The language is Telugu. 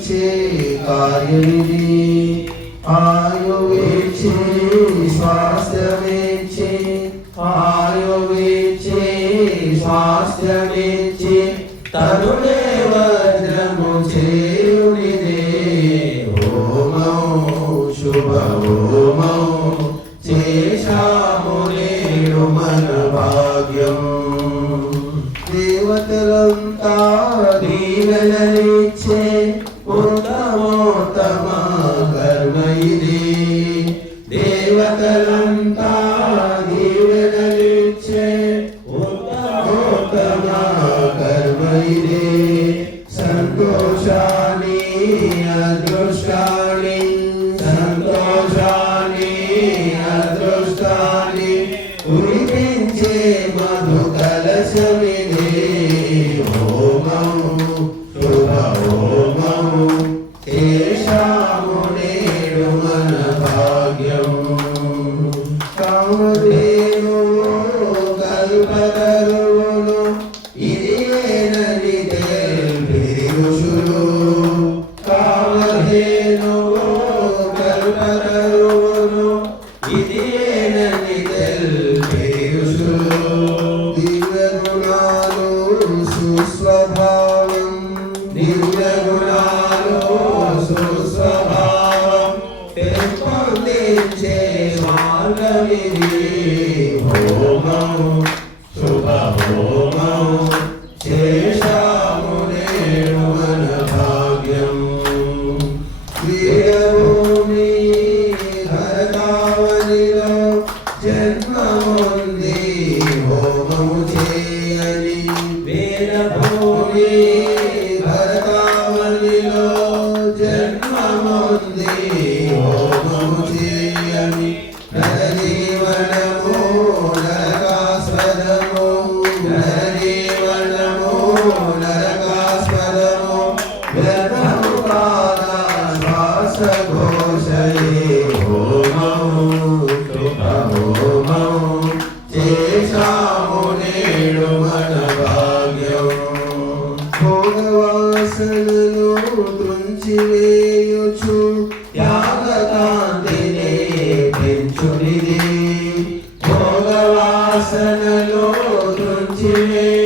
ఫలించే కార్యమిది ఆయువిచ్చే స్వాస్థ్యమిచ్చే ఆయువిచ్చే స్వాస్థ్యమిచ్చే తరుణే వజ్రము చేయునిదే హోమము శుభ హోమము చేశాము నేడు మన భాగ్యం దేవతలంతా దీవెనలిచ్చే ఉత్తమోత్తమ కర్మ ఇది దేవతలంతా దీవెనలిచ్చే ఉత్తమోత్తమ కర్మ ఇది సంతోషాన్ని అదృష్టాన్ని సంతోషాన్ని అదృష్టాన్ని కురిపించే మధు కలశమిదే హోమము శుభ హోమము చేశాము నేడు మన భాగ్యం కామధేను కల్పతరువును ఇది ఏనని తెలిపిరి ఋషులు కామధేను కల్పతరువును ఇది ఏనని తెలిపిరి ఋషులు దివ్య గుణాలు సుస్వభావం దివ్య గుణాలు సుస్వభావం పెంపొందించే మార్గమిది హోమము శుభ హోమము చేశాము నేడు మన భాగ్యం వీరభూమి భరతావనిలో జన్మముంది హోమము చేయని వీరభూమి భరతావనిలో జన్మముంది హోమము చేయని నరజీవనము నరకాస్పదము నరజీవనము నరకాస్పదము వ్యర్థము కాదా శ్వాసఘోషయే హోమము శుభ హోమము చేశాము నేడు మన భాగ్యం భోగవాసనలు త్రుంచివేయుచు త్యాగకాంతినే పెంచునిది భోగవాసనలు త్రుంచివేయుచు